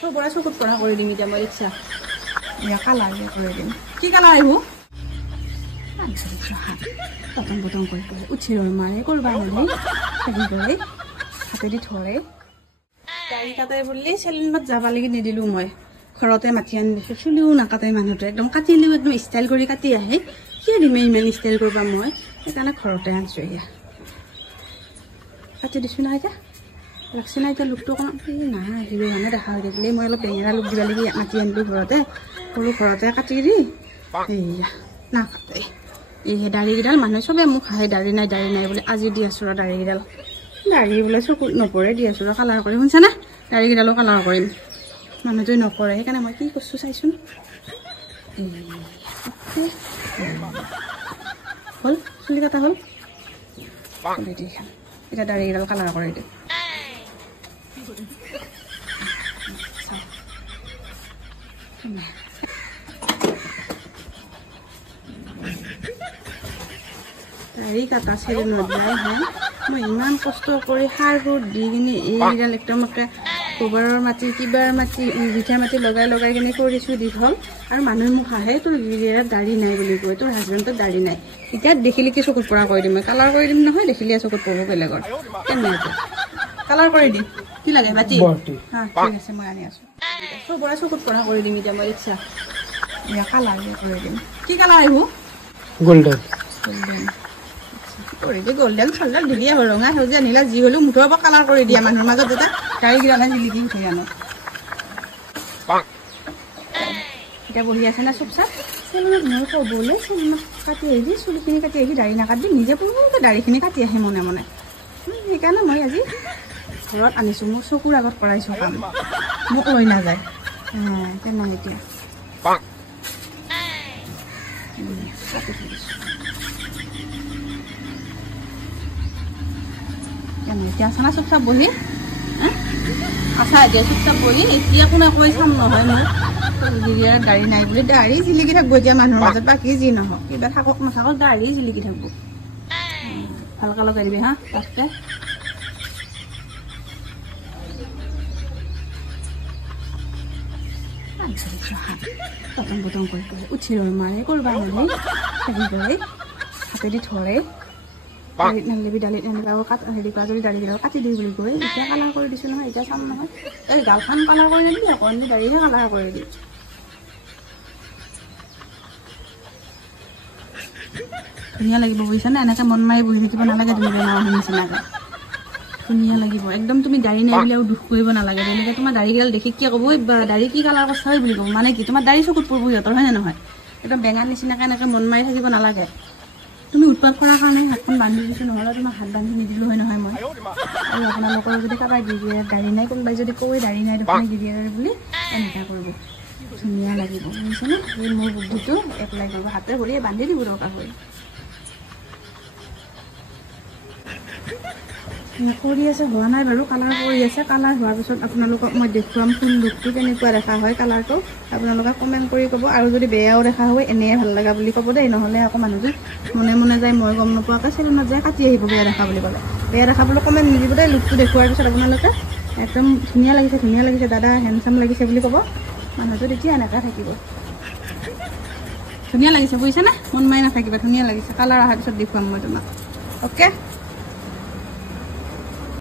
বৰা চকুত পৰা কৰি দিম এতিয়া মই ইচ্ছা কালাৰ কৰি দিম কি কালাৰ আহিব পতং পতং কৰি উঠি ৰৈ মাৰে কৰবা হ'লে হেৰি কৰে হাতেদি ধৰে গাড়ী কাটে বুলি চেলুনত যাব লাগি নিদিলোঁ মই ঘৰতে মাতি আনি দিছোঁ চুলিও নাকাটে মানুহটোৱে একদম কাটিলেও একদম ষ্টাইল কৰি কাটি আহে কিয় দিমে ইমান ষ্টাইল কৰিবা মই সেইকাৰণে ঘৰতে আনিছোঁ এয়া কাটি দিছোঁ না এতিয়া লাগছে না এতিয়া লুকটো অকণমান নাই দিবি মানে দেখা হৈ থাকিলে মই অলপ বেঙেৰা লুক দিব লাগি মাতি আনিলোঁ ঘৰতে সৰু ঘৰতে কাটি দি সেয়া নাকাটে এই দাড়িকেইডাল মানুহে চবে মোক হাঁহে দাড়ি নাই বুলি আজি দি আছোঁ ৰ দাড়িকেইডাল দাড়ি বোলে চকুত নপৰে দি আছোঁ ৰ কালাৰ কৰি শুনছা না দাড়িকেইডালো কালাৰ কৰিম মানুহটোৱে নকৰে সেইকাৰণে মই কি কৈছোঁ চাইচোন হ'ল চুলি কাটা হ'ল এতিয়া দাড়িকেইডাল কালাৰ কৰি দিম দাড়ি কাটা চেলুনত যায় হে মই ইমান কষ্ট কৰি সাৰ সুৰ দি কিনে এইডাল একদম গোবৰৰ মাটি কিবাৰ মাটি মিঠা মাটি লগাই কিনে কৰিছোঁ দীঘল আৰু মানুহে মোক হাঁহে তোৰ গিৰিয়েৰত দাড়ি নাই বুলি কয় তোৰ হাজবেণ্ডৰ দাড়ি নাই এতিয়া দেখিলে কি চকুত পৰা কৰি দিম মই কালাৰ কৰি দিম নহয় দেখিলে চকুত পৰিব বেলেগৰ কেনেকৈ কালাৰ কৰি দিম কি লাগে বাতি ঠিক আছে মই আনি আছোঁ বৰা চকুত পৰা কৰি দিম এতিয়া মই ইচ্ছা কালাৰ কৰি দিম কি কালাৰ আহিব গোল্ডেন কৰি দি গোল্ডেন চল্ডেন দিলি আৰু ৰঙা সেউজীয়া নীলা যি হ'লেও মুঠৰ পৰা কালাৰ কৰি দিয়া মানুহৰ মাজত যাতে দাড়িকেইডালে জিলিকি উঠে আনো এতিয়া বহি আছে না চুপ চাপ চেলুনত মই ক'বলৈ চেলুনত কাটি আহি চুলিখিনি কাটি আহি দাড়ি নাকাটি দি নিজে পুৰুকৈ দাড়িখিনি কাটি আহে মনে মনে সেইকাৰণে মই আজি ঘৰত আনিছোঁ মোৰ চকুৰ আগত কৰাইছোঁ কাম মোক লৈ নাযায় কেনে এতিয়া কাটি থৈছোঁ এতিয়া আছে না চুপচাপ বহি আছা এতিয়া চুপচাপ বহি এতিয়া কোনে কৈ চাম নহয় মোৰ গিৰিয়াৰ দাড়ি নাই বুলি দাড়ি জিলিকি থাকিব এতিয়া মানুহৰ মাজত বাকী যি নহওক কিবা থাকক নাথাকক দাড়ি জিলিকি থাকিব ভালকৈ লগাই দিবি হা ফাৰ্ষ্টে পতং পতং কৰি উঠি ৰৈ মাৰে কৰবা হ'লে হেৰি কৰে হাতেদি ধৰে দালিত নানিবি আৰু হেৰি কৰা যদি দাড়িকেইডাল কাটি দিবি বুলি কয় এতিয়া কালাৰ কৰি দিছোঁ নহয় এতিয়া চাম নহয় এই গালখন কালাৰ কৰি নিদিবি আকৌ এনে দাড়িহে কালাৰ কৰি দিবি ধুনীয়া লাগিব বুজিছানে এনেকৈ মন মাৰি বহি থাকিব নালাগে তুমি বেমাৰ নিচিনাকৈ ধুনীয়া লাগিব একদম তুমি দাড়ি নাই বুলি আৰু দুখ কৰিব নালাগে তেনেকৈ তোমাৰ দাড়িকেইডাল দেখি কিয় ক'ব দাড়ি কি কালাৰ কৰিছা হয় বুলি ক'ব মানে কি তোমাৰ দাড়ি চকুত পৰিব সিহঁতৰ হয়নে নহয় একদম বেঙাৰ নিচিনাকৈ এনেকৈ মন মাৰি থাকিব নালাগে তুমি উৎপাত কৰাৰ কাৰণে হাতখন বান্ধি দিছোঁ নহ'লে তোমাক হাত বান্ধি নিদিলোঁ হয় নহয় মই আৰু আপোনালোকৰ যদি কাৰোবাৰ গিৰিয়েৰত দাড়ি নাই কোনোবাই যদি কয় দাড়ি নাই দেখোন গিৰিয়েৰে বুলি এনেকুৱা কৰিব ধুনীয়া লাগিব বুজিছেনে এই মোৰ বুদ্ধিটো এপ্লাই কৰিব হাতে ভৰিয়ে বান্ধি দিব দৰকাৰ হয় কৰি আছে হোৱা নাই বাৰু কালাৰ কৰি আছে কালাৰ হোৱাৰ পিছত আপোনালোকক মই দেখুৱাম ফুল লুকটো কেনেকুৱা দেখা হয় কালাৰটো আপোনালোকে কমেণ্ট কৰি ক'ব আৰু যদি বেয়াও দেখা হয় এনেই ভাল লগা বুলি ক'ব দেই নহ'লে আকৌ মানুহজন মনে মনে যায় মই গম নোপোৱাকৈ চেলুনত যায় কাটি আহিব বেয়া দেখা বুলি ক'লে বেয়া দেখা বুলি কমেণ্ট নিদিব দেই লুকটো দেখুৱাৰ পিছত আপোনালোকে একদম ধুনীয়া লাগিছে দাদা হেণ্ডচাম লাগিছে বুলি ক'ব মানুহটো তেতিয়া এনেকৈ থাকিব ধুনীয়া লাগিছে বুজিছেনে মন মাৰি নাথাকিবা ধুনীয়া লাগিছে কালাৰ অহাৰ পিছত দেখুৱাম মই তোমাক অ'কে